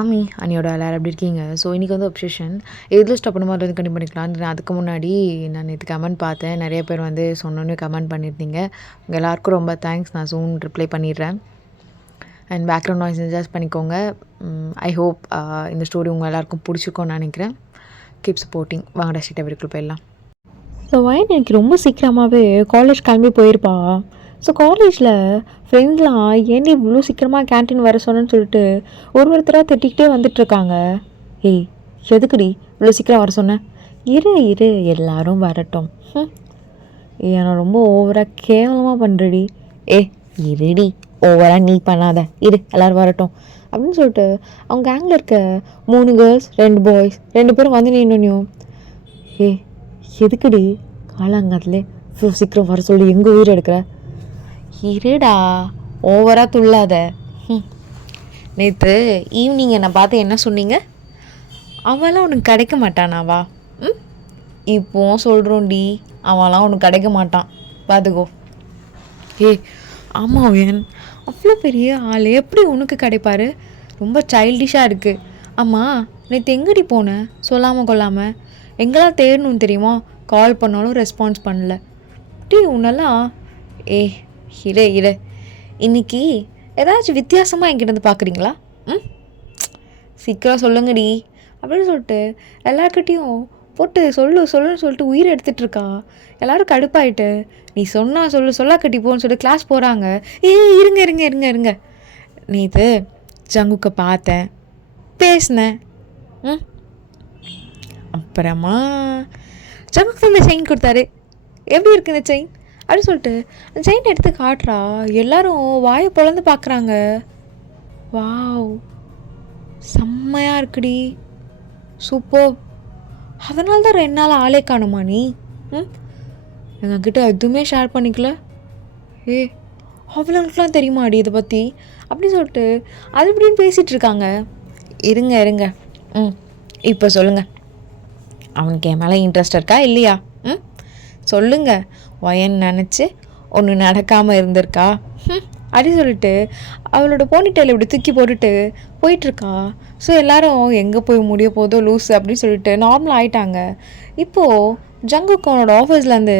ஆமி அண்ணியோட எல்லாரும் எப்படி இருக்கீங்க? ஸோ இன்றைக்கி வந்து ஒப்சஷன் எதில் ஸ்டாப் பண்ணுமோ அதில் வந்து கண்டிப்பாக பண்ணிக்கலாம். அதுக்கு முன்னாடி நான் நேற்று கமெண்ட் பார்த்தேன். நிறைய பேர் வந்து சொன்னோன்னே கமெண்ட் பண்ணியிருந்தீங்க. உங்கள் எல்லாருக்கும் ரொம்ப தேங்க்ஸ். நான் சூன் ரிப்ளை பண்ணிடுறேன். அண்ட் பேக்ரவுண்ட் நாய்ஸ் அட்ஜஸ்ட் பண்ணிக்கோங்க. ஐ ஹோப் இந்த ஸ்டோரி உங்கள் எல்லாருக்கும் பிடிச்சிருக்கோன்னு நினைக்கிறேன். Keep supporting. வாங்கடா ஸ்ட்ரெயிட்டாக வீட்டுக்குள்ள போயிடலாம். ஸோ வயன் எனக்கு ரொம்ப சீக்கிரமாகவே காலேஜ் கிளம்பி போயிருப்பா. ஸோ காலேஜில் ஃப்ரெண்ட்ஸ்லாம் ஏன்டி இவ்வளோ சீக்கிரமாக கேன்டீன் வர சொன்னேன்னு சொல்லிட்டு ஒருத்தராக திட்டிக்கிட்டே வந்துட்டுருக்காங்க. ஏய் எதுக்குடி இவ்வளோ சீக்கிரம் வர சொன்னேன்? இரு எல்லாரும் வரட்டும். நான் ரொம்ப ஓவராக கேவலமாக பண்ணுறடி. இருடி, ஓவராக நீ பண்ணாத, இரு எல்லோரும் வரட்டும் அப்படின்னு சொல்லிட்டு அவங்க கேங்கில் இருக்க 3 கேர்ள்ஸ் 2 பாய்ஸ் 2 பேரும் வந்து நின்னும். எதுக்குடி காலாங்காத்துலே இவ்வளோ சீக்கிரம் வர சொல்லி எங்கள் உயிர் எடுக்கிற? இருடா, ஓவராக துள்ளாத. நேற்று ஈவினிங் என்னை பார்த்து என்ன சொன்னீங்க? அவெல்லாம் உனக்கு கிடைக்க மாட்டானாவா? இப்போவும் சொல்கிறோண்டி, அவெல்லாம் உனக்கு கிடைக்க மாட்டான், பார்த்துக்கோ. ஆமாம் வேன், அவ்வளோ பெரிய ஆள் எப்படி உனக்கு கிடைப்பாரு? ரொம்ப சைல்டிஷாக இருக்குது. ஆமாம், நேற்று எங்கடி போனேன் சொல்லாமல் கொள்ளாமல்? எங்கெல்லாம் தேடணும் தெரியுமா? கால் பண்ணாலும் ரெஸ்பான்ஸ் பண்ணல. உன்னெல்லாம் இரு இன்னைக்கு ஏதாச்சும் வித்தியாசமாக என்கிட்ட வந்து பார்க்குறீங்களா? சீக்கிரம் சொல்லுங்கடி அப்படின்னு சொல்லிட்டு எல்லாருக்கிட்டேயும் போட்டு சொல்லுன்னு சொல்லிட்டு உயிரை எடுத்துகிட்ருக்கா. எல்லோரும் கடுப்பாயிட்டு நீ சொன்னால் சொல்லா கட்டிப்போன்னு சொல்லிட்டு கிளாஸ் போகிறாங்க. இருங்க நேற்று ஜங்குக்கை பார்த்தேன், பேசினேன். அப்புறமா ஜங்குக்கு இந்த செயின் கொடுத்தாரு. எப்படி இருக்குது இந்த செயின் அப்படின்னு சொல்லிட்டு அந்த செயின் எடுத்து காட்டுறா. எல்லாரும் வாயை பொழந்து பார்க்குறாங்க. வாவ், செம்மையாக இருக்குடி, சூப்பர். அதனால தான் 2 நாள் ஆளே காணுமா நீ? எங்ககிட்ட எதுவுமே ஷேர் பண்ணிக்கல. அவ்வளோங்களுக்குலாம் தெரியுமாடி இதை பற்றி அப்படின்னு சொல்லிட்டு அது இப்படின்னு பேசிகிட்டு இருக்காங்க. இருங்க இப்போ சொல்லுங்கள், அவனுக்கு என் மேலே இன்ட்ரெஸ்ட் இருக்கா இல்லையா? சொல்லுங்கள். வயன் நினச்சி ஒன்று நடக்காமல் இருந்திருக்கா அப்படின்னு சொல்லிட்டு அவளோட போனிட்டெயில் இப்படி தூக்கி போட்டுட்டு போயிட்டுருக்கா. ஸோ எல்லோரும் எங்கே போய் முடிய போதோ லூஸ் அப்படின்னு சொல்லிட்டு நார்மலாக ஆகிட்டாங்க. இப்போது ஜங்குக்கு அவனோட ஆஃபீஸ்லேருந்து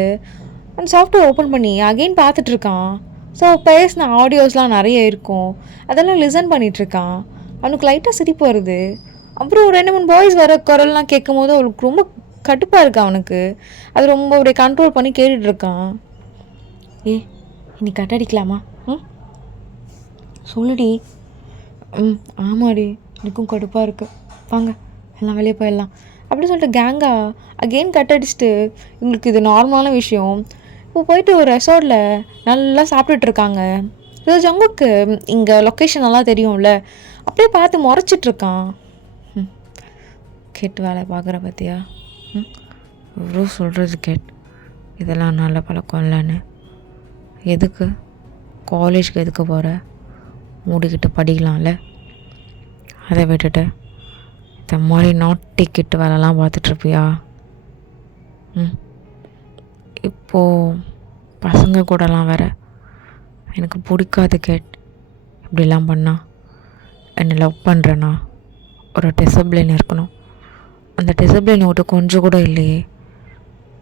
அந்த சாஃப்ட்வேர் ஓப்பன் பண்ணி அகெயின் பார்த்துட்ருக்கான். ஸோ பேசின ஆடியோஸ்லாம் நிறைய இருக்கும், அதெல்லாம் லிசன் பண்ணிகிட்ருக்கான். அவனுக்கு லைட்டாக சிரிப்பு வருது. அப்புறம் 2-3 பாய்ஸ் வர குரல்லாம் கேட்கும் போது அவளுக்கு ரொம்ப கடுப்பாக இருக்கு அவனுக்கு. அது ரொம்ப அப்படியே கண்ட்ரோல் பண்ணி கேட்டுட்ருக்கான். இன்னைக்கு கட்டடிக்கலாமா? சொல்லுடி. ஆமாடி, எனக்கும் கடுப்பாக இருக்குது, வாங்க எல்லாம் வெளியே போயிடலாம் அப்படின்னு சொல்லிட்டு கேங்கா அகெயின் கட்டடிச்சிட்டு இவங்களுக்கு இது நார்மலான விஷயம். இப்போ போயிட்டு ஒரு ரெசார்ட்டில் நல்லா சாப்பிட்டுட்ருக்காங்க. இது ஜங்குக்கு இங்கே லொக்கேஷன் நல்லா தெரியும்ல, அப்படியே பார்த்து முறைச்சிட்ருக்கான். கேட்டு வேலை பார்க்குற பார்த்தியா? எவ்வளோ சொல்கிறது கேட், இதெல்லாம் நல்ல பழக்கம் இல்லைன்னு. எதுக்கு காலேஜுக்கு எதுக்கு போகிற? மூடிக்கிட்டு படிக்கலாம்ல, அதை விட்டுட்டு இந்த மாதிரி நாட்டிக்கிட்டு வேலைலாம் பார்த்துட்ருப்பியா? இப்போது பசங்க கூடலாம் வேறு எனக்கு பிடிக்காது கேட். இப்படிலாம் பண்ணால் என்னை லவ் பண்ணுறேன்னா ஒரு டிசிப்ளின் இருக்கணும். அந்த டிசிப்ளினை விட்டு கொஞ்சம் கூட இல்லையே.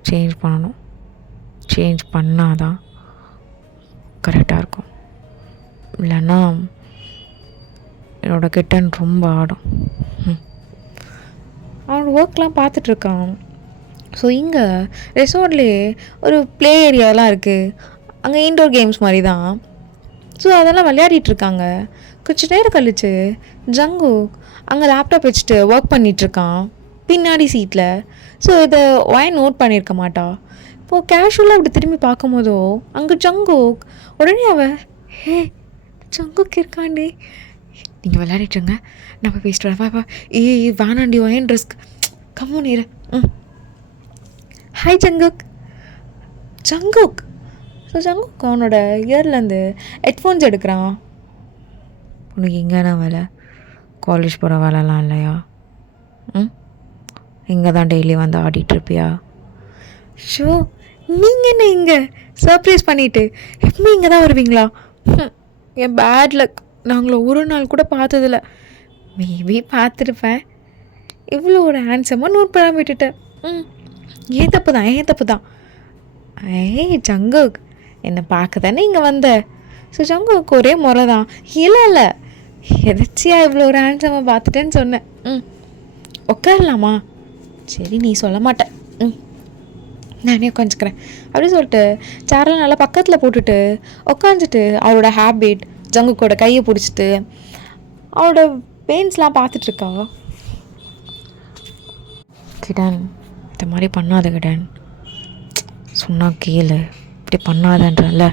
சேஞ்ச் பண்ணணும், சேஞ்ச் பண்ணால் தான் கரெக்டாக இருக்கும். இல்லைன்னா என்னோடய கிட்டன் ரொம்ப ஆடும். அவனோட ஒர்க்லாம் பார்த்துட்ருக்கான். ஸோ இங்கே ரெசார்ட்லேயே ஒரு ப்ளே ஏரியாலாம் இருக்குது. அங்கே இன்டோர் கேம்ஸ் மாதிரி தான். ஸோ அதெல்லாம் விளையாடிட்டுருக்காங்க. கொஞ்சம் நேரம் கழிச்சு ஜங்கு அங்கே லேப்டாப் வச்சுட்டு ஒர்க் பண்ணிகிட்ருக்கான் பின்னாடி சீட்டில். ஸோ இதை வயன் நோட் பண்ணியிருக்க மாட்டா. இப்போது கேஷுவலாக அப்படி திரும்பி பார்க்கும்போதோ அங்கே ஜங்குக் உடனே ஜங்குக் இருக்காண்டி. நீங்கள் விளையாடிட்டுருங்க, நம்ம பேசிட்டு வரேன். வா வேணாண்டி, வயன் ரிஸ்க், கம்மன் இரு. Hi Jungkook. ஸோ ஜங்குக் அவனோட இயர்லேருந்து ஹெட்ஃபோன்ஸ் எடுக்கிறான். உனக்கு எங்கேனா வேலை? காலேஜ் போகிற வேலைலாம் இல்லையா? இங்கே தான் டெய்லி வந்து ஆடிட்டுருப்பியா? ஷோ, நீங்கள் என்ன இங்கே சர்ப்ரைஸ் பண்ணிவிட்டு எப்பவுமே இங்கே தான் வருவீங்களா? என் பேட் லக், நாங்கள ஒரு நாள் கூட பார்த்ததில்ல. மேபி பார்த்துருப்பேன். இவ்வளோ ஒரு ஹேண்ட்ஸமாக நோட் பண்ணாமல் விட்டுட்டேன். ஏன் தப்பு தான். ஏய் ஜங்குக், என்னை பார்க்க தானே இங்கே வந்த. ஸோ ஜங்குக்கு ஒரே முறை தான். இல்லை எதாச்சியா இவ்வளோ ஒரு ஹேண்ட்ஸமாக பார்த்துட்டேன்னு சொன்னேன். உட்காரலாமா? சரி, நீ சொல்ல மாட்டேன். நானே உட்காந்துக்கிறேன் அப்படின்னு சொல்லிட்டு சேரில் நல்லா பக்கத்தில் போட்டுட்டு உட்காந்துட்டு அவளோட ஹேபிட் ஜங்குக்கோட கையை பிடிச்சிட்டு அவளோட பெயின்ஸ்லாம் பார்த்துட்ருக்கா. கிடன், இந்த மாதிரி பண்ணாத கிடன், சொன்னால் கேளு, இப்படி பண்ணாதன்றல.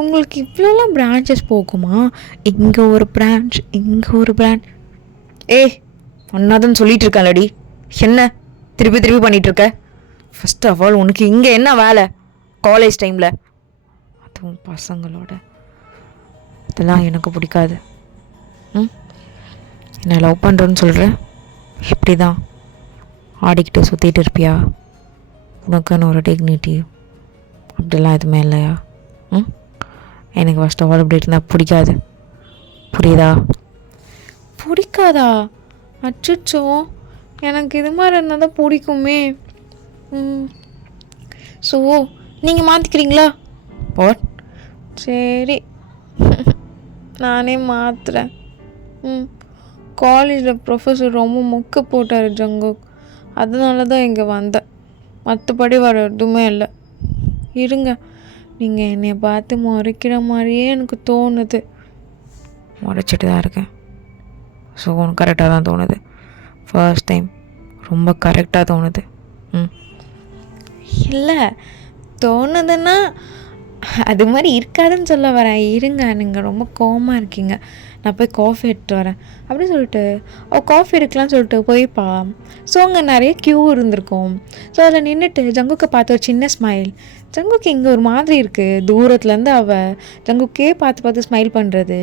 உங்களுக்கு இவ்வளோலாம் பிரான்ச்சஸ் போகுமா? இங்கே ஒரு பிரான்ச், இங்கே ஒரு பிரான்ச். பண்ணாதன்னு சொல்லிட்டு இருக்காளடி, என்ன திருப்பி பண்ணிகிட்ருக்க? ஃபஸ்ட் ஆஃப் ஆல் உனக்கு இங்கே என்ன வேலை காலேஜ் டைமில்? அதுவும் பசங்களோட. இதெல்லாம் எனக்கு பிடிக்காது. என்ன லவ் பண்ணுறேன்னு சொல்கிறேன், இப்படி தான் ஆடிக்கிட்டு சுற்றிட்டு இருப்பியா? உனக்குன்னு ஒரு டிக்னிட்டி அப்படிலாம் எதுவுமே இல்லையா? எனக்கு ஃபஸ்ட் ஆஃப் ஆல் இப்படி இருந்தால் பிடிக்காது, புரியுதா? பிடிக்காதா? அச்சோ, எனக்கு இது மாதிரி இருந்தால் தான் பிடிக்குமே. ஸோ நீங்கள் மாற்றிக்கிறீங்களா? வாட்? சரி, நானே மாற்றுறேன். காலேஜில் ப்ரொஃபஸர் ரொம்ப மொக்க போட்டார் ஜங்குக், அதனால தான் இங்கே வந்தேன். மற்றபடி வர எதுவுமே இல்லை. இருங்க, நீங்கள் என்னை பார்த்து முறைக்கிற மாதிரியே எனக்கு தோணுது. முறைச்சிட்டு தான் இருக்கேன். ஸோ உனக்கு கரெக்டாக தான் தோணுது. ஃபர்ஸ்ட் டைம் ரொம்ப கரெக்டாக தோணுது. இல்லை, தோணுதுன்னா அது மாதிரி இருக்காதுன்னு சொல்ல வரேன். இருங்க, நீங்கள் ரொம்ப கோவமாக இருக்கீங்க, நான் போய் காஃபி எடுத்துகிட்டு வரேன் அப்படின்னு சொல்லிட்டு அவள் காஃபி எடுக்கலான்னு சொல்லிட்டு போய்ப்பா. ஸோ அங்கே நிறைய க்யூ இருந்திருக்கும். ஸோ அதில் நின்றுட்டு ஜங்குக்கை பார்த்து ஒரு சின்ன ஸ்மைல். ஜங்குக்கு இங்கே ஒரு மாதிரி இருக்குது, தூரத்துலேருந்து அவள் ஜங்குக்கே பார்த்து ஸ்மைல் பண்ணுறது.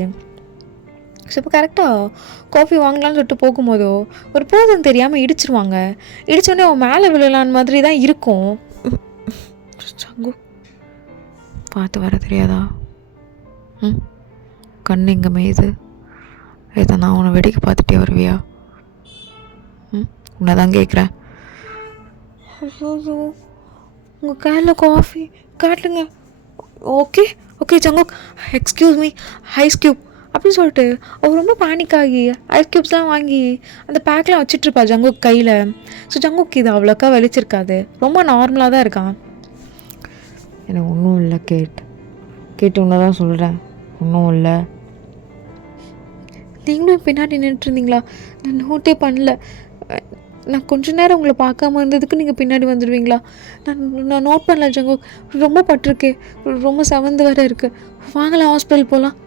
ஸோ இப்போ கரெக்டாக காஃபி வாங்கலான்னு சொல்லிட்டு போகும்போதோ ஒரு பர்சன் தெரியாமல் இடிச்சிருவாங்க. இடித்தோடனே அவன் மேலே விழலான்னு மாதிரி தான் இருக்கும். ஜங்கு, பார்த்து வர தெரியாதா? கண்ணு இங்கே மேயுது, இதை நான் உன்னை வேடிக்கை பார்த்துட்டே வருவியா? உன்னை தான் கேட்குறேன். ஐயோ, உங்கள் கையில் காஃபி காட்டுங்க. ஓகே ஜங்கு, எக்ஸ்கியூஸ் மீ, ஐஸ் க்யூப் அப்படின்னு சொல்லிட்டு அவர் ரொம்ப பேனிக் ஆகி ஐஸ் க்யூப்ஸ்லாம் வாங்கி அந்த பேக்லாம் வச்சிட்ருப்பா ஜங்குக் கையில். ஸோ ஜங்குக் இது அவ்வளோக்கா வெளிச்சிருக்காது, ரொம்ப நார்மலாக தான் இருக்கான். எனக்கு ஒன்றும் இல்லை கேட்டு உன்னை தான் சொல்கிறேன், ஒன்றும் இல்லை. நீங்களும் பின்னாடி நின்றுட்டுருந்தீங்களா? நான் நோட்டே பண்ணல. நான் கொஞ்ச நேரம் உங்களை பார்க்காம இருந்ததுக்கு நீங்கள் பின்னாடி வந்துடுவீங்களா? நான் நோட் பண்ணல ஜங்குக், ரொம்ப பட்டிருக்கே, ரொம்ப செவந்து வேறு இருக்குது. வாங்கலாம், ஹாஸ்பிட்டல் போகலாம்.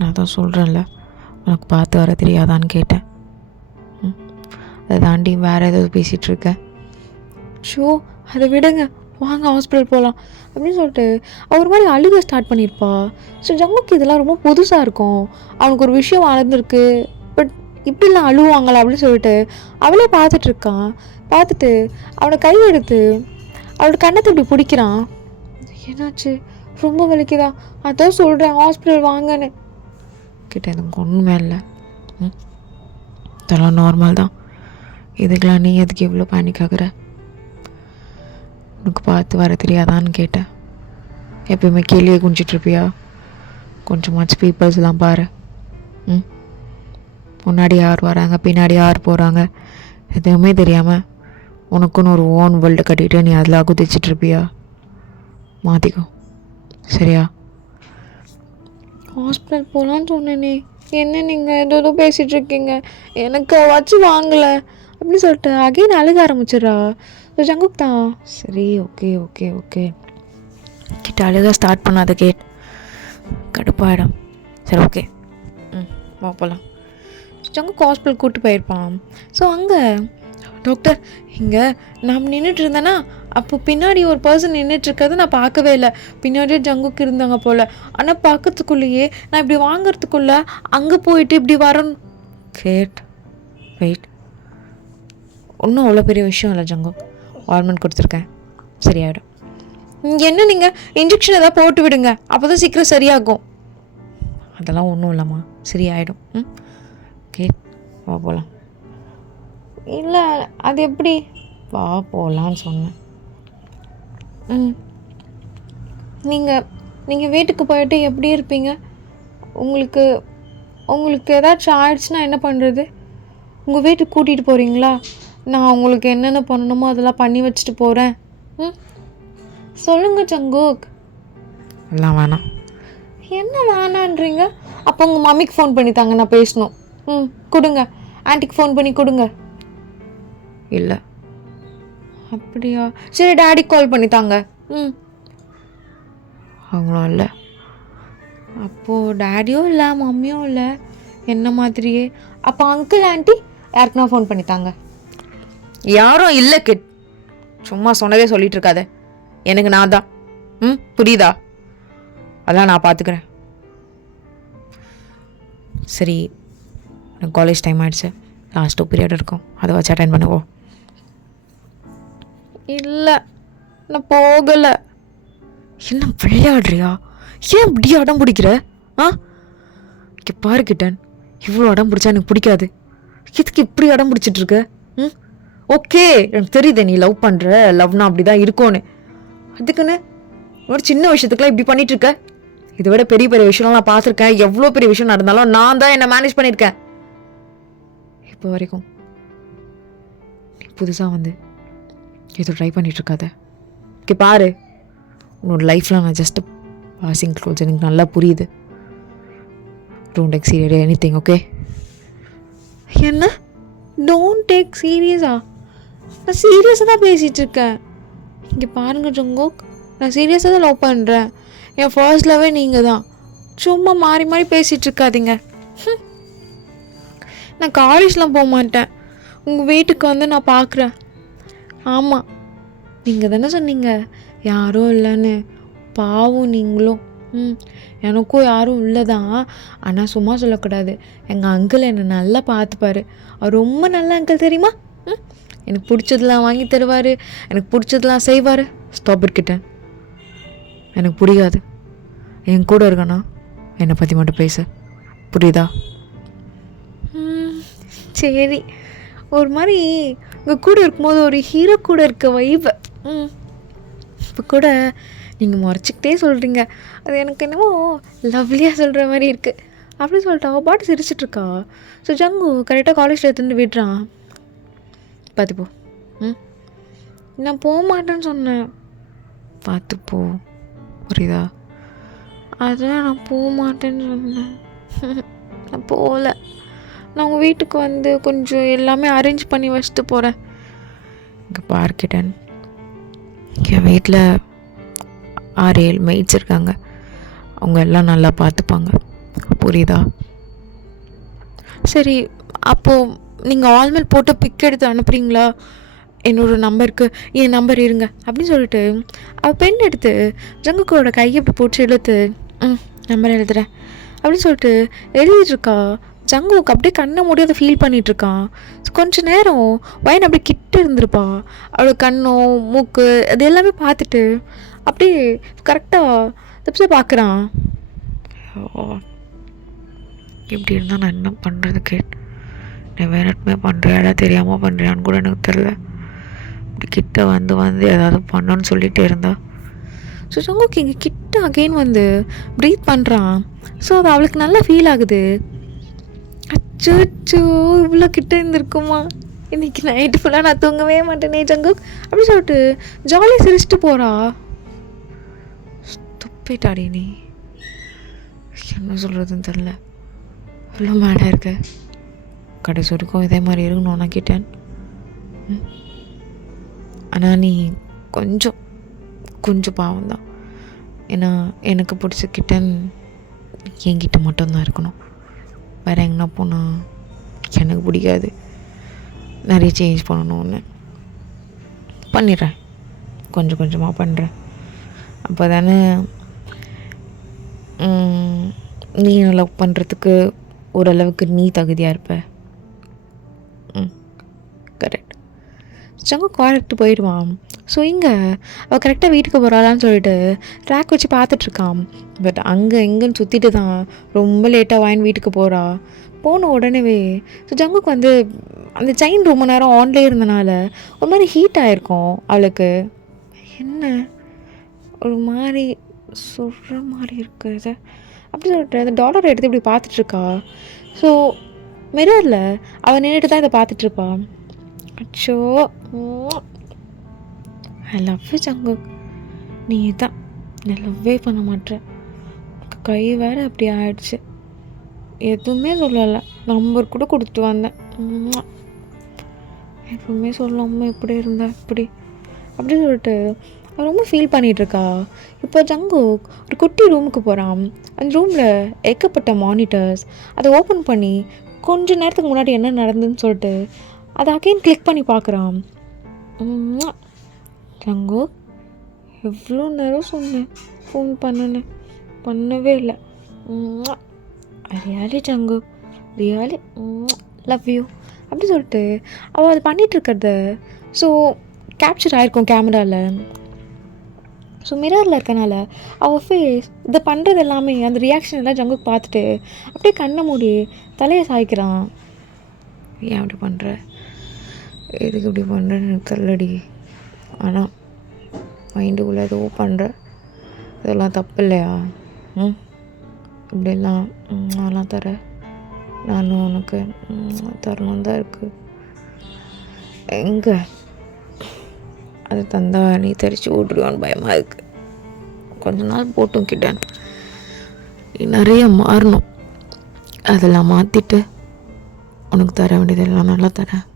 நான் தான் சொல்கிறேன்ல, உனக்கு பார்த்து வர தெரியாதான்னு கேட்டேன். அதை தாண்டி வேறு ஏதாவது பேசிகிட்ருக்கேன். ஷோ, அதை விடுங்க, வாங்க ஹாஸ்பிட்டல் போகலாம் அப்படின்னு சொல்லிட்டு அவர் மாதிரி அழுக ஸ்டார்ட் பண்ணியிருப்பா. ஸோ ஜங்குக்கு இதெல்லாம் ரொம்ப புதுசாக இருக்கும். அவனுக்கு ஒரு விஷயம் வளர்ந்துருக்கு, பட் இப்படிலாம் அழுவாங்களா அப்படின்னு சொல்லிட்டு அவளே பார்த்துட்ருக்கான். பார்த்துட்டு அவனை கை எடுத்து அவளோட கண்ணத்தை இப்படி பிடிக்கிறான். என்னாச்சு, ரொம்ப வலிக்குதா? அதான் சொல்கிறேன் ஹாஸ்பிட்டல் வாங்கன்னு. கிட்ட எனக்கு ஒன்றுமே இல்லை, இதெல்லாம் நார்மல் தான். இதுக்கெலாம் நீ எதுக்கு இவ்வளோ பேனிக் ஆகுற? உனக்கு பார்த்து வர தெரியாதான்னு கேட்டேன். எப்பயுமே கேலியே குஞ்சிட்ருப்பியா? கொஞ்சமாச்சு பீப்புள்ஸ்லாம் பாரு. முன்னாடி யார் வராங்க, பின்னாடி யார் போகிறாங்க, எதுவுமே தெரியாமல் உனக்குன்னு ஒரு ஓன் வேர்ல்டு கட்டிட்டு நீ அதில் குதிச்சிட்ருப்பியா? மாற்றிக்கோ, சரியா? ஹாஸ்பிட்டல் போகலான்னு சொன்னேனே, என்ன நீங்கள் ஏதோ பேசிகிட்ருக்கீங்க, எனக்கு வச்சு வாங்கலை அப்படின்னு சொல்லிட்டு அகைன் அழுக ஆரம்பிச்சிடறா. ஜங்குக் தான், சரி ஓகே கிட்ட அழுக ஸ்டார்ட் பண்ணாத, கேட் கடுப்பாயிடும். சரி ஓகே, வா போகலாம். ஜங்குக் ஹாஸ்பிட்டல் கூப்பிட்டு போயிருப்பான். ஸோ அங்கே டாக்டர், இங்கே நான் நின்றுட்டு இருந்தேன்னா அப்போ பின்னாடி ஒரு பர்சன் நின்றுட்டுருக்கிறத நான் பார்க்கவே இல்லை. பின்னாடியே ஜங்குக்கு இருந்தாங்க போல். ஆனால் பார்க்கறதுக்குள்ளேயே நான் இப்படி வாங்கிறதுக்குள்ளே அங்கே போயிட்டு இப்படி வரணும். வெயிட், ஒன்றும் அவ்வளோ பெரிய விஷயம் இல்லை ஜங்குக், ஆர்மெண்ட் கொடுத்துருக்கேன், சரியாயிடும். என்ன நீங்கள் இன்ஜெக்ஷன் எதாவது போட்டு விடுங்க, அப்போ தான் சீக்கிரம் சரியாகும். அதெல்லாம் ஒன்றும் இல்லைம்மா, சரியாயிடும். கேட் வா போகலாம். இல்லை அது எப்படி? வா போகலான்னு சொன்னேன். நீங்கள் நீங்கள் வீட்டுக்கு போயிட்டு எப்படி இருப்பீங்க? உங்களுக்கு உங்களுக்கு ஏதாச்சும் ஆயிடுச்சுன்னா என்ன பண்ணுறது? உங்கள் வீட்டுக்கு கூட்டிகிட்டு போகிறீங்களா? நான் உங்களுக்கு என்னென்ன பண்ணணுமோ அதெல்லாம் பண்ணி வச்சுட்டு போகிறேன். சொல்லுங்கள் ஜங்குக். எல்லாம் வேணாம். என்ன வேணான்றீங்க? அப்போ உங்கள் மம்மிக்கு ஃபோன் பண்ணி தாங்க, நான் பேசணும். கொடுங்க, ஆன்ட்டிக்கு ஃபோன் பண்ணி கொடுங்க. இல்லை. அப்படியா? சரி, டேடிக்கு கால் பண்ணி தாங்க. அவங்களும் இல்லை. அப்போது டேடியும் இல்லை மம்மியும் இல்லை, என்ன மாதிரியே. அப்போ அங்கிள் ஆன்ட்டி யாருக்குன்னா ஃபோன் பண்ணித்தாங்க. யாரும் இல்லை கிட், சும்மா சொன்னதே சொல்லிட்டு இருக்காத. எனக்கு நான் தான். புரியுதா? அதான் நான் பார்த்துக்கிறேன். சரி, எனக்கு காலேஜ் டைம் ஆகிடுச்சு, லாஸ்ட் 2 பீரியட் இருக்கும், அதை வச்சு அட்டென்ட் பண்ணுவோம். இல்லை, நான் போகலை. என்ன விளையாடுறியா? ஏன் இப்படி அடம் பிடிக்கிற? இங்கே பாரு கிட்டன், இவ்வளோ அடம் பிடிச்சா எனக்கு பிடிக்காது. எதுக்கு இப்படி அடம் பிடிச்சிட்ருக்க? ஓகே, எனக்கு தெரியுது நீ லவ் பண்ணுற, லவ்னா அப்படி தான் இருக்கும்னு. அதுக்குன்னு ஒரு சின்ன விஷயத்துக்குலாம் இப்படி பண்ணிகிட்ருக்க. இதை விட பெரிய பெரிய விஷயம்லாம் நான் பார்த்துருக்கேன். எவ்வளோ பெரிய விஷயம் நடந்தாலும் நான் தான் என்னை மேனேஜ் பண்ணியிருக்கேன் இப்போ வரைக்கும். நீ புதுசாக வந்து ஏதோ ட்ரை பண்ணிகிட்ருக்காத. ஓகே பாரு, உன்னோட லைஃப்பில் நான் ஜஸ்ட் பாசிங் க்ளோஸ், எனக்கு நல்லா புரியுது. Don't take serious anything, okay? என்ன டோன்ட் டேக் சீரியஸா? நான் சீரியஸாக தான் பேசிகிட்டு இருக்கேன். இங்கே பாருங்கள் ஜங்குக், நான் சீரியஸாக தான் லவ் பண்ணுறேன். என் ஃபர்ஸ்ட் லவ்வே நீங்கள் தான். சும்மா மாறி மாறி பேசிகிட்டு இருக்காதீங்க. நான் காலேஜ்லாம் போக மாட்டேன், உங்கள் வீட்டுக்கு வந்து நான் பார்க்குறேன். ஆமாம், நீங்கள் தானே சொன்னீங்க யாரும் இல்லைன்னு. பாவம் நீங்களும். எனக்கும் யாரும் இல்லை தான், ஆனால் சும்மா சொல்லக்கூடாது. எங்கள் அங்கிள் என்னை நல்லா பார்த்துப்பார். அவர் ரொம்ப நல்ல அங்கிள் தெரியுமா? எனக்கு பிடிச்சதெல்லாம் வாங்கி தருவார், எனக்கு பிடிச்சதெல்லாம் செய்வார். ஸ்டாப் இருக்கிட்டேன், எனக்கு பிடிக்காது. என் கூட இருக்கண்ணா என்னை பற்றி மட்டும் பேச, புரியுதா? சரி, ஒரு மாதிரி உங்கள் கூட இருக்கும்போது ஒரு ஹீரோ கூட இருக்க வைப். இப்போ கூட நீங்கள் முறைச்சிக்கிட்டே சொல்கிறீங்க, அது எனக்கு என்னமோ லவ்லியாக சொல்கிற மாதிரி இருக்குது. அப்படின்னு சொல்லிட்டு அவள் பாட்டு சிரிச்சிட்ருக்கா. ஸோ ஜங்கு கரெக்டாக காலேஜில் எடுத்துகிட்டு விடுறான். பார்த்துப்போ. நான் போக மாட்டேன்னு சொன்னேன். பார்த்துப்போ, புரியுதா? அதான் நான் போக மாட்டேன்னு சொன்னேன். நான் போகல. நான் உங்கள் வீட்டுக்கு வந்து கொஞ்சம் எல்லாமே அரேஞ்ச் பண்ணி வச்சுட்டு போகிறேன். இங்கே பார்க்கிட்டேன், என் வீட்டில் 6-7 மெய்ட்ஸ் இருக்காங்க. அவங்க எல்லாம் நல்லா பார்த்துப்பாங்க, புரியுதா? சரி, அப்போது நீங்கள் ஆல்மெயில் போட்டு பிக் எடுத்து அனுப்புகிறீங்களா? என்னோட நம்பருக்கு என் நம்பர் இருங்க அப்படின்னு சொல்லிட்டு அவள் பென் எடுத்து ஜங்குக்கோட கையை அப்படி போட்டு இழுத்து நம்பர் எழுதுறேன் அப்படின்னு சொல்லிட்டு எழுதிட்டுருக்கா. ஜங்குக்கு அப்படியே கண்ணை மூடி அதை ஃபீல் பண்ணிகிட்ருக்கான். கொஞ்சம் நேரம் வயன் அப்படியே கிட்ட இருந்திருப்பா. அவளோட கண்ணோ மூக்கு அது எல்லாமே பார்த்துட்டு அப்படியே கரெக்டாக தப்பிச்சு பார்க்குறான். இப்படி இருந்தால் நான் என்ன பண்ணுறது கேட்? நீ வேணுமே பண்ணுறியாடா தெரியாமல் பண்ணுறியான்னு கூட எனக்கு தெரில. இப்படி கிட்ட வந்து வந்து ஏதாவது பண்ணணுன்னு சொல்லிகிட்டே இருந்தா. ஸோ ஜங்குக்கு இங்கே கிட்ட அகெயின் வந்து ப்ரீத் பண்ணுறான். ஸோ அது அவளுக்கு நல்லா ஃபீல் ஆகுது. அச்சோ, இவ்வளோ கிட்ட இருந்திருக்குமா? இன்றைக்கி நைட்டு ஃபுல்லாக நான் தூங்கவே மாட்டேனே ஜங்குக் அப்படி சொல்லிட்டு ஜாலியாக சிரிச்சிட்டு போகிறா. துப்பிட்டாடி நீ, என்ன சொல்கிறதுன்னு தெரில. எவ்வளோ மேடாக இருக்க. கடைசி வரைக்கும் இதே மாதிரி இருக்கணும் நான் கிட்டேன். ஆனால் நீ கொஞ்சம் பாவம் தான். ஏன்னா எனக்கு பிடிச்ச கிட்டன் என்கிட்ட மட்டும்தான் இருக்கணும். வேறு எங்கன்னா போனால் எனக்கு பிடிக்காது. நிறைய சேஞ்ச் பண்ணணும்னு பண்ணிடுறேன், கொஞ்சம் கொஞ்சமாக பண்ணுறேன். அப்போ தானே நீ லவ் பண்ணுறதுக்கு ஓரளவுக்கு நீ தகுதியாக இருப்ப. கரெக்ட். ஜங்கு கரெக்டு போயிடுவான். ஸோ இங்கே அவள் கரெக்டாக வீட்டுக்கு போகிறாளான்னு சொல்லிட்டு ட்ராக் வச்சு பார்த்துட்ருக்கான். பட் அங்கே எங்கேன்னு சுற்றிட்டு தான் ரொம்ப லேட்டாக வாயின் வீட்டுக்கு போகிறா. போன உடனேவே ஸோ ஜங்குக்கு வந்து அந்த செயின் ரொம்ப நேரம் ஆன்லேயே இருந்தனால ஒரு மாதிரி ஹீட் ஆகிருக்கும் அவளுக்கு. என்ன ஒரு மாதிரி சொல்கிற மாதிரி இருக்குது அப்படி சொல்லிட்டு அந்த டாலரை எடுத்து இப்படி பார்த்துட்ருக்கா. ஸோ மிரரில் அவள் நின்றுட்டு தான் இதை பார்த்துட்ருப்பா. அச்சோ, ஐ லவ் யூ ஜங்கு, நீ தான் நான் லவ்வே பண்ண மாட்டேன். கை வேறு அப்படி ஆயிடுச்சு. எதுவுமே சொல்லலை, நம்பர் கூட கொடுத்துட்டு வந்தேன். எதுவுமே சொல்லாமல் இப்படி இருந்தேன் இப்படி அப்படி சொல்லிட்டு அவள் ரொம்ப ஃபீல் பண்ணிகிட்ருக்கா. இப்போ ஜங்கு ஒரு குட்டி ரூமுக்கு போகிறான். அந்த ரூமில் ஏகப்பட்ட மானிட்டர்ஸ். அதை ஓப்பன் பண்ணி கொஞ்ச நேரத்துக்கு முன்னாடி என்ன நடந்ததுன்னு சொல்லிட்டு அதை அகைன் கிளிக் பண்ணி பார்க்குறான். ஜங்கு, எவ்வளோ நேரம் சொன்னேன் ஃபோன் பண்ணுன்னு, பண்ணவே இல்லை. Really Jangu, really love you அப்படி சொல்லிட்டு அவள் அது பண்ணிகிட்ருக்கிறத ஸோ கேப்சர் ஆகிருக்கும் கேமராவில். ஸோ மிரரில் இருக்கனால அவள் ஃபேஸ் இதை பண்ணுறது எல்லாமே அந்த ரியாக்ஷன் எல்லாம் ஜங்குக்கு பார்த்துட்டு அப்படியே கண்ணை மூடி தலையை சாய்க்கிறான். ஏன் அப்படி பண்ணுற, எதுக்கு இப்படி பண்ணுறேன்னு எனக்கு தெரியலடி. ஆனால் மைண்டுக்குள்ளே ஏதோ பண்ணுற, இதெல்லாம் தப்பு இல்லையா? இப்படிலாம் அதெல்லாம் தர நானும் உனக்கு தரணும் தான் இருக்குது. எங்கே அது தந்தா நீ தெரிச்சு ஓட்டுருவான்னு பயமாக இருக்குது. கொஞ்ச நாள் போட்டும் கிட்டேன், நீ நிறைய மாறணும். அதெல்லாம் மாற்றிட்டு உனக்கு தர வேண்டியதெல்லாம் நல்லா தரேன்.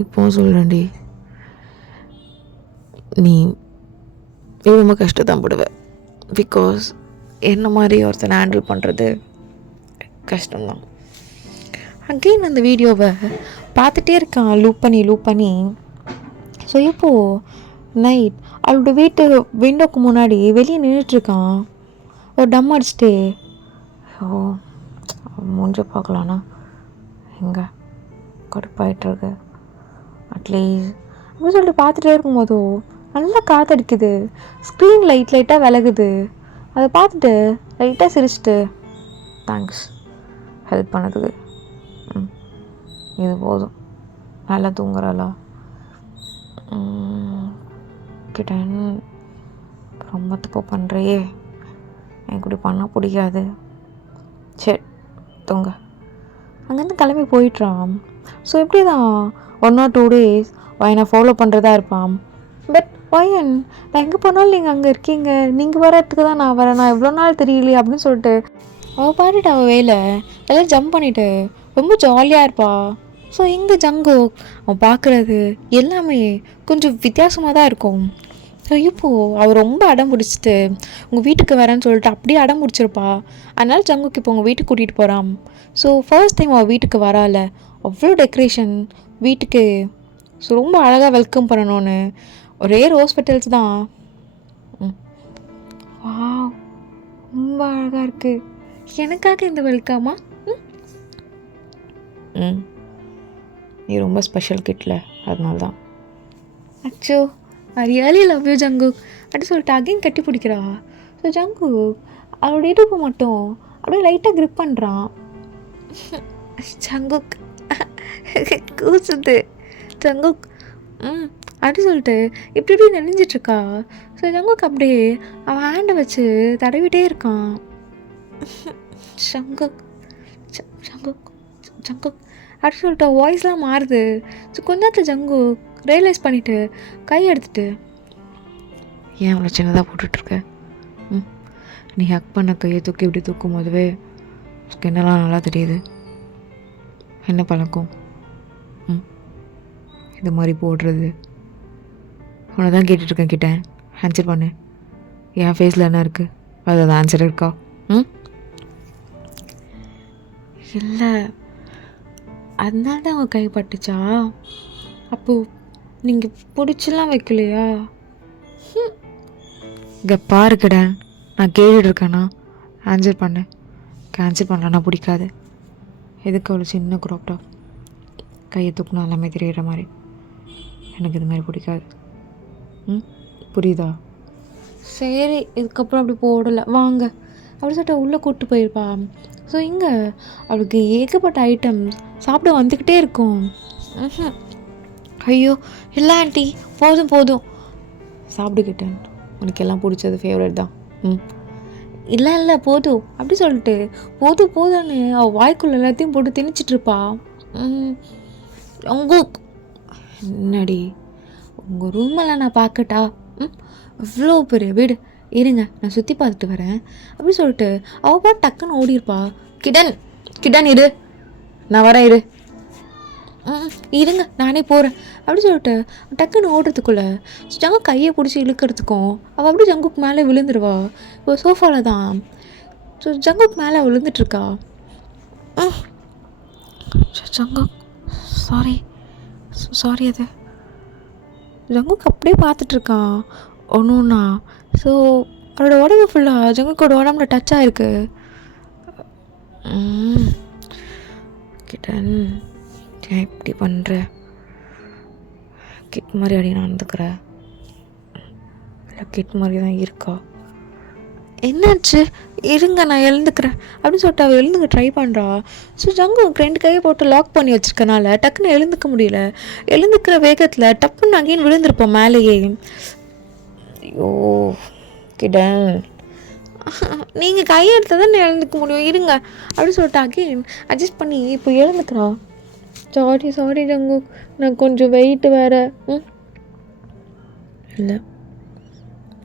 இப்போவும் சொல்கிறேன்டி, நீ ரொம்ப கஷ்டத்தான் போடுவேன். பிகாஸ் என்ன மாதிரி ஒருத்தனை ஹேண்டில் பண்ணுறது கஷ்டம்தான். அகெயின் அந்த வீடியோவை பார்த்துட்டே இருக்கான் லூப் பண்ணி. ஸோ இப்போது நைட் அவளோட வீட்டு விண்டோக்கு முன்னாடி வெளியே நின்றுட்டுருக்கான் ஒரு டம் அடிச்சுட்டு. ஓ, மூஞ்ச பார்க்கலான்னா எங்கே கடுப்பாயிட்டுருக்கு. அட்லீஸ்ட் அப்படின்னு சொல்லிட்டு பார்த்துட்டே இருக்கும்போதோ நல்லா காற்றடிக்குது, ஸ்க்ரீன் லைட்டாக விலகுது. அதை பார்த்துட்டு லைட்டாக சிரிச்சிட்டு, தேங்க்ஸ் ஹெல்ப் பண்ணதுக்கு, இது போதும், நல்லா தூங்குறாளா கிட்டேன், ரொம்ப தப்பு பண்ணுறையே, எனக்கு இப்படி பண்ணால் பிடிக்காது, சரி தூங்க. அங்கேருந்து கிளம்பி போயிட்டுறான். ஸோ இப்படி தான் 1 or 2 days வயனை ஃபாலோ பண்ணுறதா இருப்பான். பட் வயன், நான் எங்கே போனாலும் நீங்கள் அங்கே இருக்கீங்க, நீங்கள் வர இடத்துக்கு தான் நான் வரேன், நான் எவ்வளோ நாள் தெரியலையே அப்படின்னு சொல்லிட்டு அவள் பாட்டுட்டு அவள் வேலை எல்லாம் ஜம்ப் பண்ணிவிட்டு ரொம்ப ஜாலியாக இருப்பா. ஸோ எங்கே ஜங்கு அவன் பார்க்குறது எல்லாமே கொஞ்சம் வித்தியாசமாக தான் இருக்கும். ஸோ இப்போது அவள் ரொம்ப அடம் பிடிச்சிட்டு உங்கள் வீட்டுக்கு வரேன்னு சொல்லிட்டு அப்படியே அடம் பிடிச்சிருப்பா. அதனால ஜங்குக்கு இப்போ உங்கள் வீட்டுக்கு கூட்டிகிட்டு போகிறான். ஸோ ஃபர்ஸ்ட் டைம் அவள் வீட்டுக்கு வரால, அவ்வளோ டெக்கரேஷன் வீட்டுக்கு. ஸோ ரொம்ப அழகாக வெல்கம் பண்ணணும்னு ஒரே ரோஸ் பெட்டல்ஸ் தான். வாவ், ரொம்ப அழகாக இருக்குது. எனக்காக இந்த வெல்கமா? நீ ரொம்ப ஸ்பெஷல் கிட்ல, அதனால தான். அச்சோ, ஐ ரியலி லவ் யூ ஜங்கு அப்படி சொல்லிட்டு அகைன் கட்டி பிடிக்கிறா. ஸோ ஜங்கு அவளோட இடுப்பு மட்டும் அப்படியே லைட்டாக கிரிப் பண்ணுறான். ஜங்குக் கூசுது. ஜங்குக் அப்படி சொல்லிட்டு இப்படி இப்படி நெளிஞ்சிட்ருக்கா. ஸோ ஜங்குக் அப்படியே அவன் ஹேண்டை வச்சு தடவிட்டே இருக்கான். ஜங்குக் ஜங்குக் ஜங்குக் அப்படி சொல்லிட்டு வாய்ஸ்லாம் மாறுது. ஸோ கொஞ்ச நேரத்தில் ஜங்கு ரியலைஸ் பண்ணிவிட்டு கை எடுத்துட்டு, ஏன் அவ்வளோ சின்னதாக போட்டுட்ருக்க? நீ ஹக் பண்ண கையை தூக்கி இப்படி தூக்கும் போதுவே ஸ்கின்னெல்லாம் நல்லா தெரியுது. என்ன பழக்கம் இது மாதிரி போடுறது? உன்னை தான் கேட்டுட்ருக்கேன் கிட்டேன், ஆன்சர் பண்ணு. என் ஃபேஸில் என்ன இருக்குது, அது ஆன்சர் இருக்கா? இல்லை, அதனால தான் அவன் கைப்பட்டுச்சா? அப்போது நீங்கள் பிடிச்சலாம் வைக்கலையா? இங்கே பாருக்கடா, நான் கேட்டுட்ருக்கேண்ணா, ஆன்சர் பண்ணேன். ஆன்சர் பண்ணலன்னா பிடிக்காது. எதுக்கு அவ்வளோ சின்ன க்ராப் டாப், கையை தூக்கணும் எல்லாமே தெரிகிற மாதிரி? எனக்கு இது மாதிரி பிடிக்காது. புரியுதா? சரி, இதுக்கப்புறம் அப்படி போடலை வாங்க அப்படி சொல்லிட்டு உள்ளே கூப்பிட்டு போயிருப்பா. ஸோ இங்கே அவளுக்கு ஏகப்பட்ட ஐட்டம்ஸ் சாப்பிட வந்துக்கிட்டே இருக்கும். ம்ஹும். ஐயோ இல்லை ஆண்டி, போதும் போதும் சாப்பிட்டுக்கிட்டேன், உனக்கு எல்லாம் பிடிச்சது ஃபேவரட் தான். இல்லை இல்லை போதும் அப்படி சொல்லிட்டு போதும் போதும்னு அவள் வாய்க்குள்ள எல்லாத்தையும் போட்டு திணிச்சிட்ருப்பா. உங்க என்னடி உங்கள் ரூமெல்லாம் நான் பார்க்கட்டா? இவ்வளோ பெரிய வீடு, இருங்க நான் சுற்றி பார்த்துட்டு வரேன் அப்படி சொல்லிட்டு அவள் பாட்டு டக்குன்னு ஓடிருப்பா. கிடன் கிடன் இரு, நான் வரேன் இரு. இருங்க நானே போகிறேன் அப்படி சொல்லிட்டு டக்குன்னு ஓடுறதுக்குள்ளே ஜங்கு கையை பிடிச்சி இழுக்கிறதுக்கும் அவள் அப்படியே ஜங்குக்கு மேலே விழுந்துருவா. இப்போ சோஃபாவில் தான் ஸோ ஜங்குக்கு மேலே விழுந்துட்டுருக்கா. ஜங்கு சாரி சாரி அது ஜங்குக்கு அப்படியே பார்த்துட்ருக்கான் ஒன்றுன்னா. ஸோ அவரோட உடம்பு ஃபுல்லாக ஜங்குக்கோட உடம்புல டச் ஆகிருக்கு. கிட்டன் ஏன் இப்படி பண்ணுற? கிட் மாதிரி அடி நடந்துக்கிற? இல்லை கிட் மாதிரி தான் இருக்கா? என்னாச்சு? இருங்க நான் எழுந்துக்கிறேன் அப்படின்னு சொல்லிட்டு அவள் எழுந்துக்க ட்ரை பண்ணுறா. ஸோ ஜங்கு 2 கையை போட்டு லாக் பண்ணி வச்சுருக்கனால டக்குன்னு எழுந்துக்க முடியல. எழுந்துக்கிற வேகத்தில் டப்புன்னு அங்கேயும் விழுந்திருப்போம் மேலேயே. ஐயோ கிடன், நீங்கள் கையை எடுத்தால் தான் நான் எழுந்துக்க முடியும், இருங்க அப்படின்னு சொல்லிட்டு அகெயின் அட்ஜஸ்ட் பண்ணி இப்போ எழுந்துக்கிறா. சாரி சாரி ஜங்கு, நான் கொஞ்சம் வெயிட்டு வேறு. இல்லை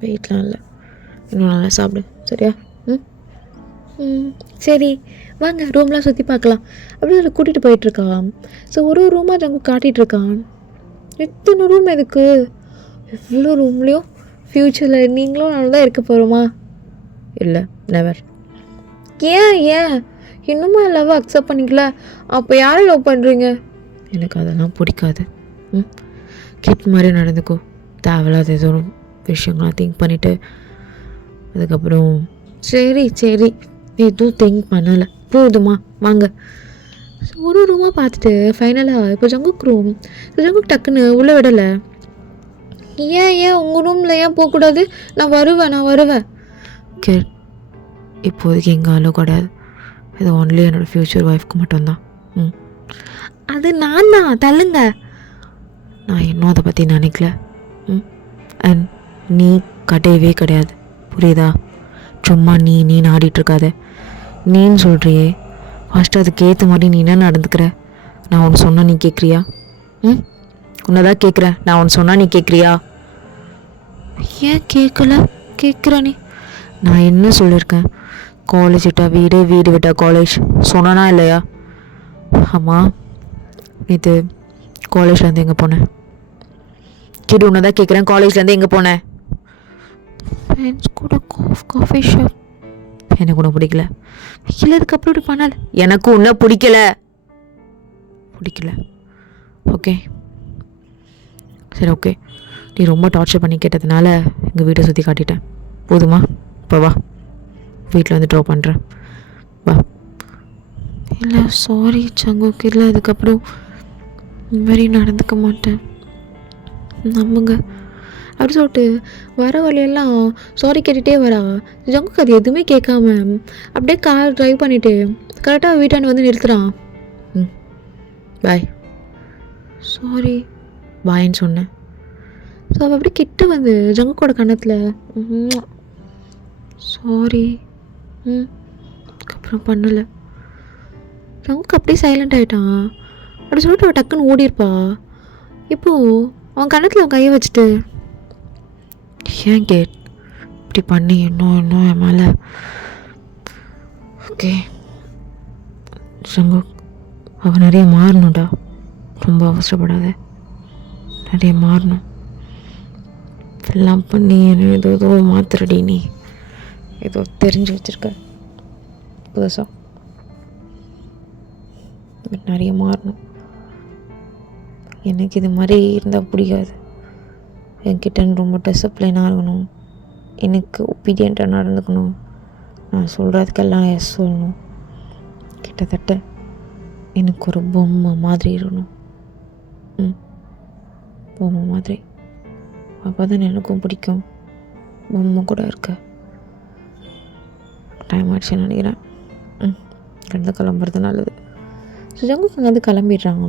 வெயிட்லாம் இல்லை, இன்னும் நல்லா சாப்பிடு சரியா? சரி வாங்க ரூம்லாம் சுற்றி பார்க்கலாம் அப்படி சொல்லி கூட்டிகிட்டு போயிட்டுருக்கான். ஸோ ஒரு ரூமாக ஜங்கு காட்டிகிட்ருக்கான். எத்தனை ரூம் எதுக்கு? எவ்வளோ ரூம்லேயும் ஃப்யூச்சரில் நீங்களும் நல்லா தான் இருக்க போகிறோமா? இல்லை நெவர். ஏன் இன்னுமா லவ் அக்செப்ட் பண்ணிக்கல? அப்போ யாரை லவ் பண்ணுறீங்க? எனக்கு அதெல்லாம் பிடிக்காது. கிட் மாதிரி நடந்துக்கோ, தேவையில்லாத ஏதோ விஷயங்கள்லாம் திங்க் பண்ணிவிட்டு அதுக்கப்புறம் சரி சரி எதுவும் திங்க் பண்ணலை போதுமா வாங்க. ஒரு ரூமாக பார்த்துட்டு ஃபைனலாக இப்போ ஜங்குக் ரூம். ஜங்குக் டக்குன்னு உள்ளே விடலை. ஏன் உங்கள் ரூமில் ஏன் போகக்கூடாது? நான் வருவேன். கிட் இப்போதைக்கு எங்கள் அளவு கிடையாது, இது ஒன்லி என்னோடய ஃப்யூச்சர் ஒய்ஃப்க்கு மட்டும்தான். அது நான் தான் தள்ளுங்க. நான் இன்னும் அதை பற்றி நினைக்கல. அண்ட் நீ கிடையவே கிடையாது, புரியுதா? சும்மா நீ ஆடிட்டுருக்காத. நீன்னு சொல்கிறியே, ஃபஸ்ட்டு அதுக்கு ஏற்ற மாதிரி நீ என்ன நடந்துக்கிற? நான் ஒன்று சொன்னால் நீ கேட்குறியா? உன்னை தான் கேட்குறேன், நான் ஒன்று சொன்னால் நீ கேட்குறியா? ஏன் கேட்குற நீ? நான் என்ன சொல்லியிருக்கேன்? காலேஜ் விட்டால் வீடு, வீடு விட்டால் காலேஜ் சொன்னா இல்லையா? ஆமாம், நேற்று காலேஜ்லேருந்து எங்கே போனேன்? கிட்ட உன்னை தான் கேட்குறேன், காலேஜ்லேருந்து எங்கே போனேன்? ஃப்ரெண்ட்ஸ் கூட காஃபி ஷாப். எனக்கு உன்னை பிடிக்கல. இல்லை இதுக்கப்புறம் இப்படி பண்ணல. எனக்கு உன்னை பிடிக்கல. ஓகே சரி ஓகே, நீ ரொம்ப டார்ச்சர் பண்ணி கேட்டதுனால எங்கள் வீட்டை சுற்றி காட்டிட்டேன், போதுமா? இப்போ வா, வீட்டில் வந்து ட்ராப் பண்ணுறேன், வா. இல்லை சாரி சங்குக்கு, இல்லை அதுக்கப்புறம் இந்த மாதிரி நடந்துக்க மாட்டேன், நம்புங்க அப்படி சொல்லிட்டு வர வழியெல்லாம் சாரி கேட்டுகிட்டே வரா. ஜங்குக்கு அது எதுவுமே கேட்காம அப்படியே கார் ட்ரைவ் பண்ணிவிட்டு கரெக்டாக வீட்டாண்டு வந்து நிறுத்துகிறான். பாய். சாரி பாயின்னு சொன்னேன். ஸோ அவள் அப்படியே கிட்ட வந்து ஜங்குக்கோட கன்னத்தில் சாரி அதுக்கப்புறம் பண்ணலை. ஜங்குக்கு அப்படியே சைலண்ட் ஆகிட்டான். அப்படி சொல்லிட்டு அவள் டக்குன்னு ஓடிருப்பா. இப்போது அவன் கன்னத்தில் அவன் கையை வச்சுட்டு ஏன் கேட் இப்படி பண்ணி இன்னும் என் மேலே? ஓகே ஜங்கு, அவன் நிறைய மாறணும்டா, ரொம்ப அவசரப்படாத, நிறைய மாறணும். எல்லாம் பண்ணி என்ன ஏதோ மாத்திரடி, நீ ஏதோ தெரிஞ்சு வச்சுருக்க புதுசாக, நிறைய மாறணும். எனக்கு இது மாதிரி இருந்தால் பிடிக்காது. என்கிட்ட ரொம்ப டிசிப்ளினாக இருக்கணும், எனக்கு ஒபீடியண்ட்டாக நடந்துக்கணும், நான் சொல்கிறதுக்கெல்லாம் எஸ் சொல்லணும், கிட்டத்தட்ட எனக்கு ஒரு பொம்மை மாதிரி இருக்கணும். பொம்மை மாதிரி, அப்போ தான் எனக்கும் பிடிக்கும். பொம்மை கூட இருக்க டைம் ஆயிடுச்சுன்னு நினைக்கிறேன். இங்கேருந்து கிளம்புறது நல்லது. ஸோ ஜங்குக் அங்கேருந்து கிளம்பிடுறாங்க.